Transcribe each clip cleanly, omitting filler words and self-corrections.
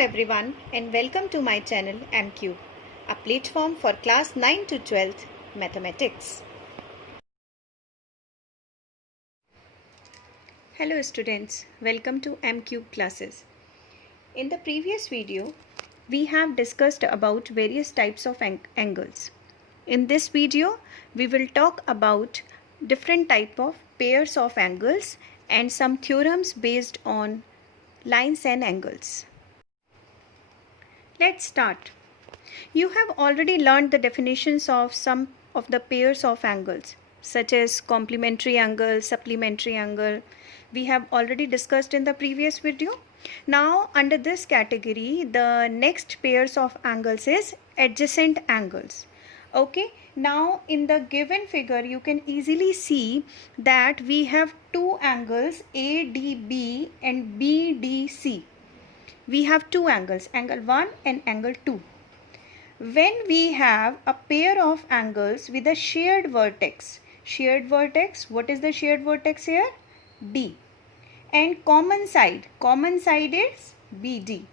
everyone and welcome to my channel MCube, a platform for class 9 to 12th mathematics. Hello students, welcome to MCube classes. In the previous video, we have discussed about various types of angles. In this video, we will talk about different type of pairs of angles and some theorems based on lines and angles. Let's start. You have already learned the definitions of some of the pairs of angles, such as complementary angle, supplementary angle. We have already discussed in the previous video. Now, under this category, the next pairs of angles is adjacent angles. Okay, now in the given figure, you can easily see that we have two angles ADB and BDC. We have two angles, angle 1 and angle 2. When we have a pair of angles with a shared vertex, what is the shared vertex here? D. And common side is BD.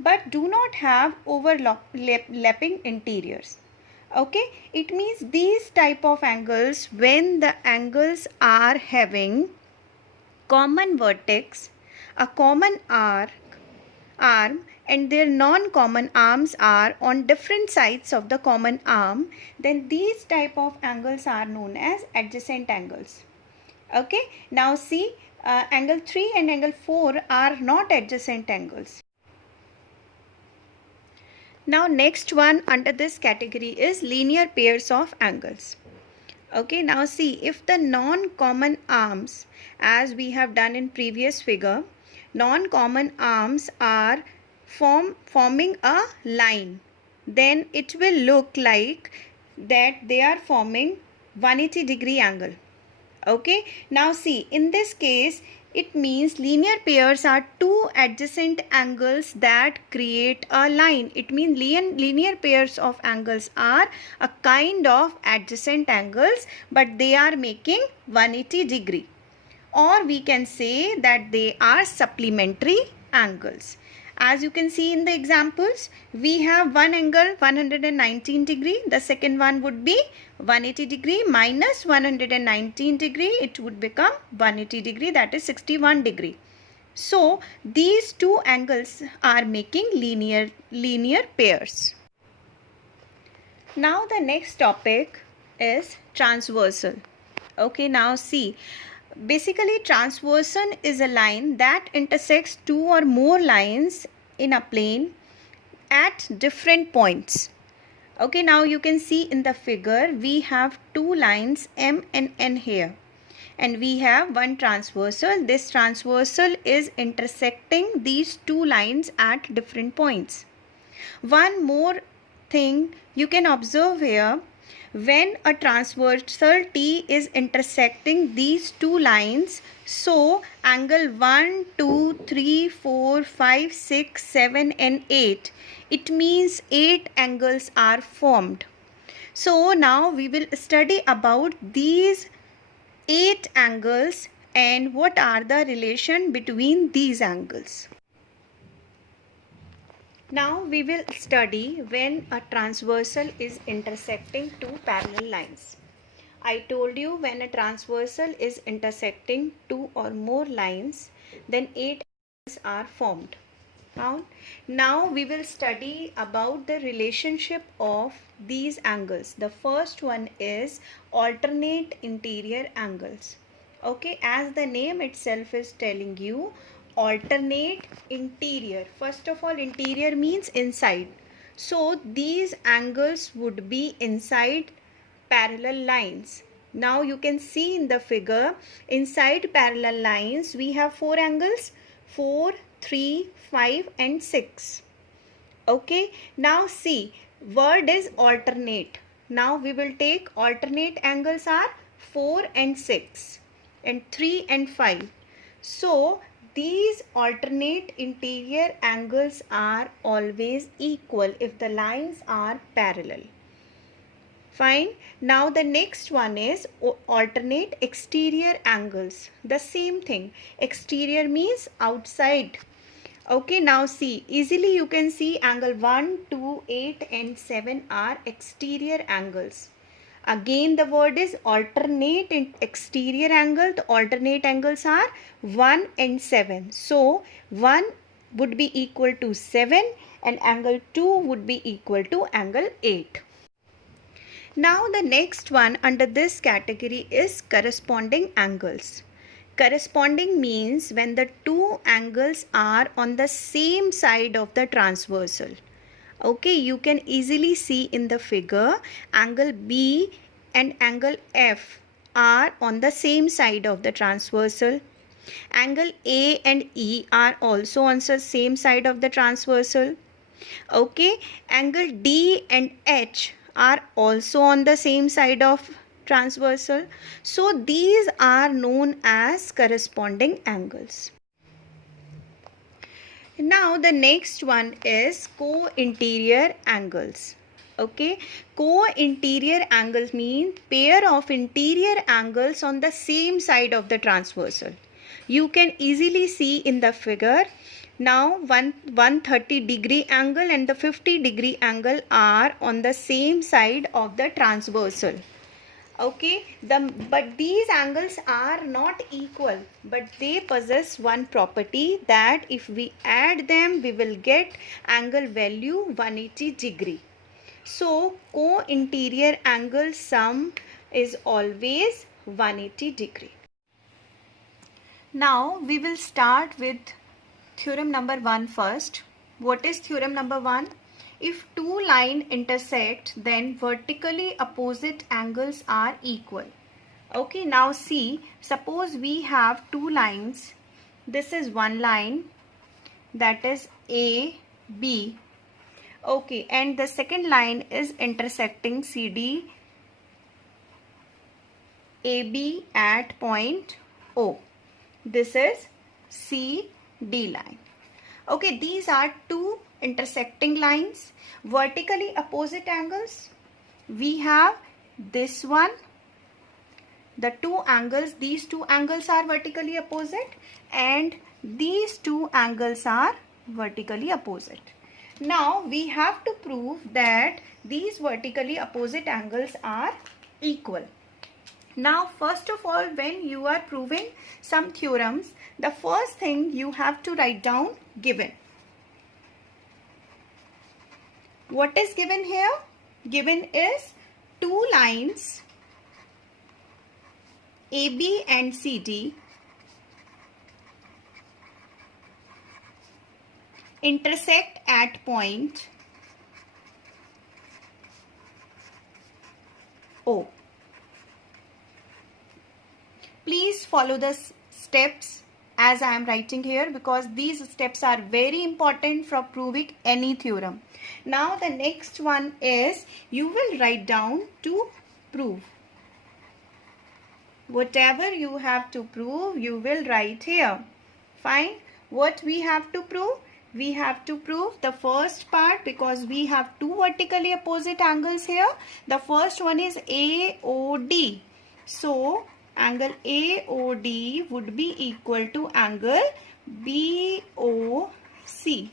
But do not have overlapping interiors. Okay, it means these type of angles, when the angles are having common vertex, a common arm, and their non-common arms are on different sides of the common arm, then these type of angles are known as adjacent angles. Okay, now see, angle 3 and angle 4 are not adjacent angles. Now next one under this category is linear pairs of angles. Okay, now see, if the non-common arms, as we have done in previous figure, non-common arms are forming a line, then it will look like that they are forming 180-degree angle. Okay, now see, in this case it means linear pairs are two adjacent angles that create a line. It means linear pairs of angles are a kind of adjacent angles, but they are making 180-degree. Or we can say that they are supplementary angles. As you can see in the examples, we have one angle 119 degree, the second one would be 180 degree minus 119 degree, it would become 180 degree, that is 61 degree. So these two angles are making linear pairs. Now the next topic is transversal. Okay, now see, basically transversal is a line that intersects two or more lines in a plane at different points. Okay, now you can see in the figure we have two lines M and N here, and we have one transversal. This transversal is intersecting these two lines at different points. One more thing you can observe here, when a transversal T is intersecting these two lines, so angle 1, 2, 3, 4, 5, 6, 7 and 8, it means 8 angles are formed. So now we will study about these 8 angles and what are the relation between these angles. Now we will study when a transversal is intersecting two parallel lines. I told you when a transversal is intersecting two or more lines, then 8 angles are formed. Now we will study about the relationship of these angles. The first one is alternate interior angles. Okay, as the name itself is telling you, alternate interior. First of all, interior means inside. So these angles would be inside parallel lines. Now you can see in the figure, inside parallel lines we have 4 angles, 4, 3, 5 and 6. Okay, now see, word is alternate. Now we will take alternate angles are 4 and 6 and 3 and 5. So these alternate interior angles are always equal if the lines are parallel. Fine. Now the next one is alternate exterior angles. The same thing. Exterior means outside. Okay, now see, easily you can see angle 1, 2, 8 and 7 are exterior angles. Again the word is alternate in exterior angle. The alternate angles are 1 and 7. So 1 would be equal to 7 and angle 2 would be equal to angle 8. Now the next one under this category is corresponding angles. Corresponding means when the two angles are on the same side of the transversal. Okay, you can easily see in the figure angle B and angle F are on the same side of the transversal. Angle A and E are also on the same side of the transversal. Okay, angle D and H are also on the same side of transversal. So these are known as corresponding angles. Now the next one is co-interior angles. Okay, co-interior angles mean pair of interior angles on the same side of the transversal. You can easily see in the figure. Now 130-degree angle and the 50-degree angle are on the same side of the transversal. Okay, but these angles are not equal, but they possess one property that if we add them we will get angle value 180 degree. So co-interior angle sum is always 180 degree. Now we will start with theorem number 1 first. What is theorem number 1? If two lines intersect, then vertically opposite angles are equal. Okay, now see, suppose we have two lines. This is one line, that is AB. Okay, and the second line is intersecting CD AB at point O. This is CD line. Okay, these are two intersecting lines, vertically opposite angles. We have this one, the two angles, these two angles are vertically opposite and these two angles are vertically opposite. Now we have to prove that these vertically opposite angles are equal. Now first of all, when you are proving some theorems, the first thing you have to write down given. What is given here? Given is two lines AB and CD intersect at point O. Please follow the steps as I am writing here because these steps are very important for proving any theorem. Now the next one is you will write down to prove. Whatever you have to prove, you will write here. Fine. What we have to prove? We have to prove the first part because we have two vertically opposite angles here. The first one is AOD. So angle AOD would be equal to angle BOC.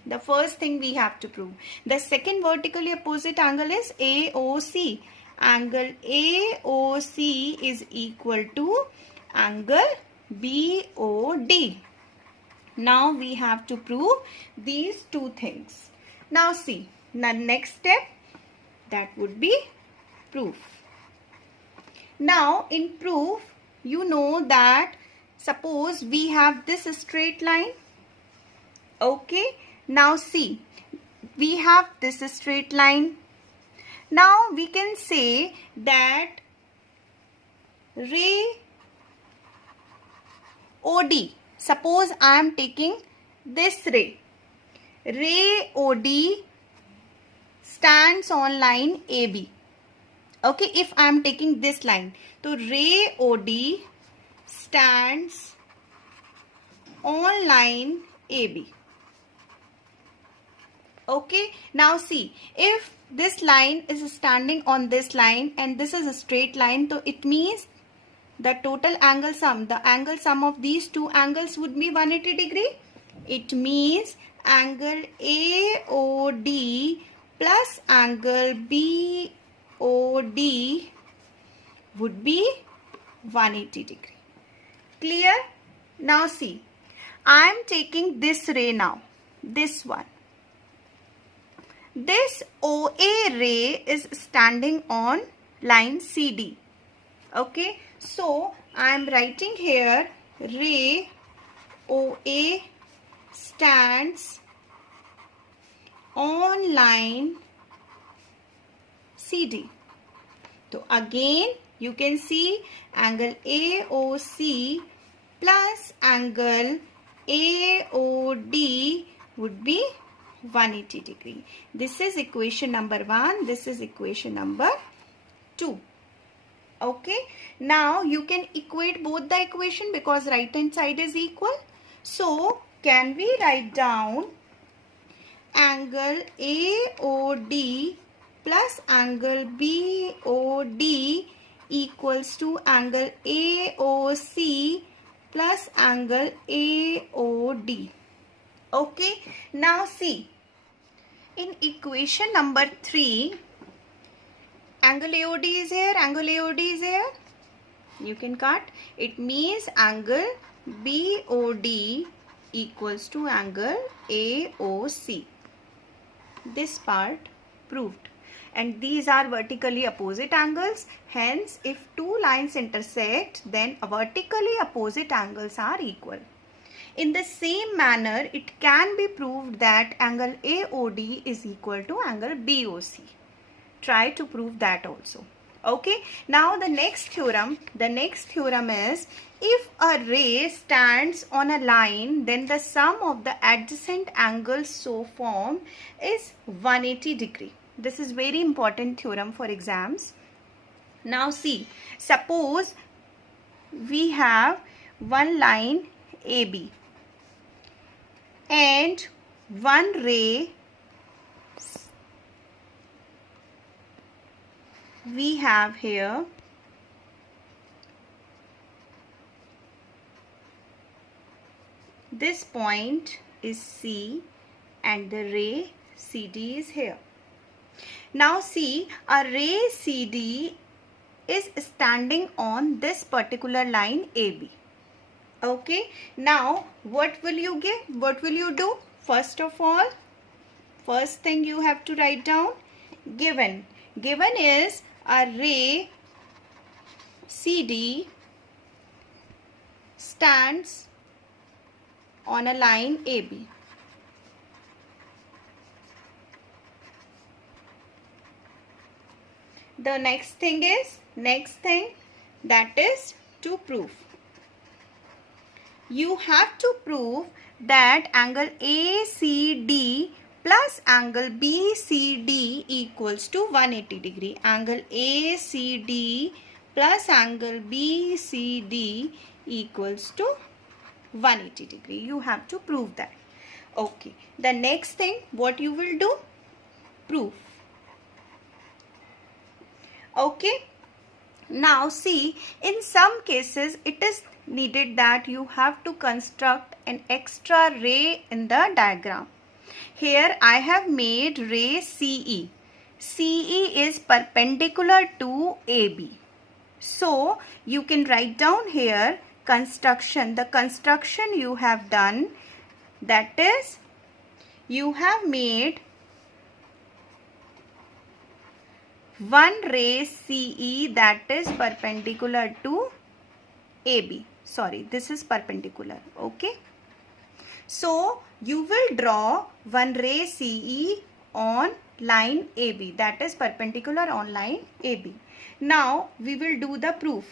The first thing we have to prove. The second vertically opposite angle is AOC. Angle AOC is equal to angle BOD. Now we have to prove these two things. Now see, the next step, that would be proof. Now in proof, you know that suppose we have this straight line. Okay, now see, we have this straight line. Now we can say that ray OD, suppose I am taking this ray. Ray OD stands on line AB. Okay, if I am taking this line, so ray OD stands on line AB. Okay, now see, if this line is standing on this line and this is a straight line, so it means the total angle sum, the angle sum of these two angles would be 180 degree. It means angle AOD plus angle BOD would be 180 degree. Clear? Now see, I am taking this ray now, this one. This OA ray is standing on line CD. Okay, so I am writing here ray OA stands on line CD. So again you can see angle AOC plus angle AOD would be 180 degree. This is equation number 1. This is equation number 2. Okay. Now you can equate both the equation because right hand side is equal. So can we write down angle AOD plus angle BOD equals to angle AOC plus angle AOD. Okay. Now see, in equation number 3, angle AOD is here, angle AOD is here. You can cut. It means angle BOD equals to angle AOC. This part proved. And these are vertically opposite angles. Hence, if two lines intersect, then vertically opposite angles are equal. In the same manner, it can be proved that angle AOD is equal to angle BOC. Try to prove that also. Okay. Now the next theorem is, if a ray stands on a line, then the sum of the adjacent angles so formed is 180 degree. This is very important theorem for exams. Now see, suppose we have one line AB and one ray we have here. This point is C and the ray CD is here. Now see, a ray CD is standing on this particular line AB. Okay. Now what will you get? What will you do? First of all, first thing you have to write down, given. Given is a ray CD stands on a line AB. The next thing that is to prove. You have to prove that angle ACD plus angle BCD equals to 180 degree. Angle ACD plus angle BCD equals to 180 degree. You have to prove that. Okay. The next thing, what you will do? Prove. Okay. Now see, in some cases it is needed that you have to construct an extra ray in the diagram. Here I have made ray CE. CE is perpendicular to AB. So you can write down here construction. The construction you have done, that is, you have made one ray CE that is perpendicular to AB. Sorry, this is perpendicular. Okay. So you will draw one ray CE on line AB, that is perpendicular on line AB. Now we will do the proof.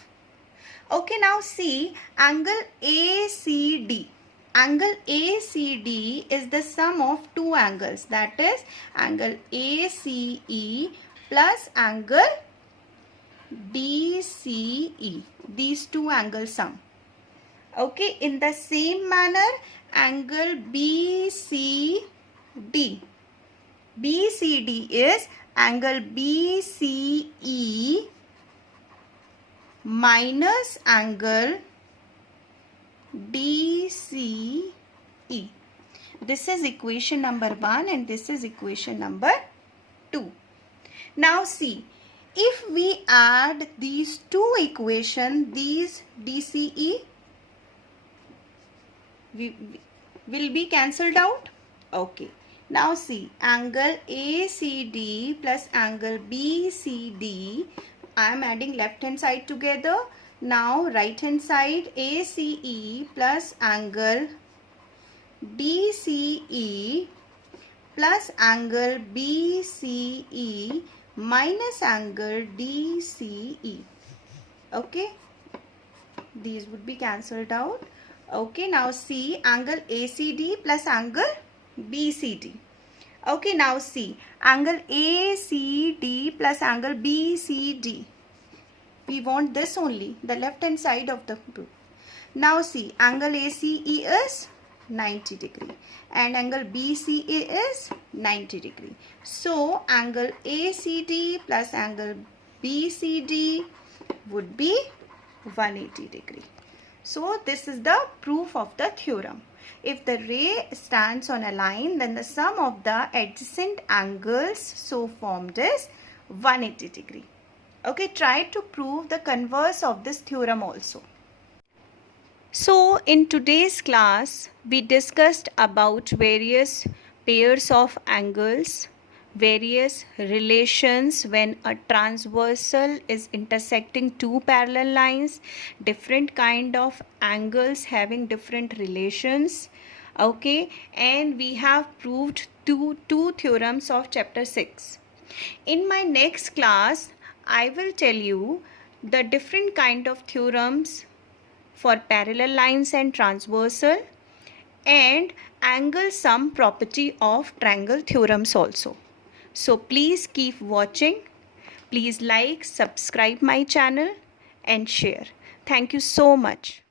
Okay, now see, angle ACD. Angle ACD is the sum of two angles, that is angle ACE plus angle DCE. These two angles sum. Okay, in the same manner, angle BCD. BCD is angle BCE minus angle DCE. This is equation number 1 and this is equation number 2. Now see, if we add these two equations, these DCE will be cancelled out. Okay. Now see, angle ACD plus angle BCD, I am adding left hand side together. Now right hand side ACE plus angle DCE plus angle BCE minus angle DCE. Okay, these would be cancelled out. Okay, now see, angle ACD plus angle BCD. Okay, now see, angle ACD plus angle BCD. We want this only, the left hand side of the group. Now see, angle ACE is 90 degree and angle BCE is 90 degree. So angle ACD plus angle BCD would be 180 degree. So this is the proof of the theorem. If the ray stands on a line, then the sum of the adjacent angles so formed is 180 degree. Okay, try to prove the converse of this theorem also. So in today's class, we discussed about various pairs of angles, various relations when a transversal is intersecting two parallel lines, different kind of angles having different relations. Okay, and we have proved two theorems of chapter 6. In my next class, I will tell you the different kind of theorems for parallel lines and transversal and angle sum property of triangle theorems also. So please keep watching. Please like, subscribe my channel and share. Thank you so much.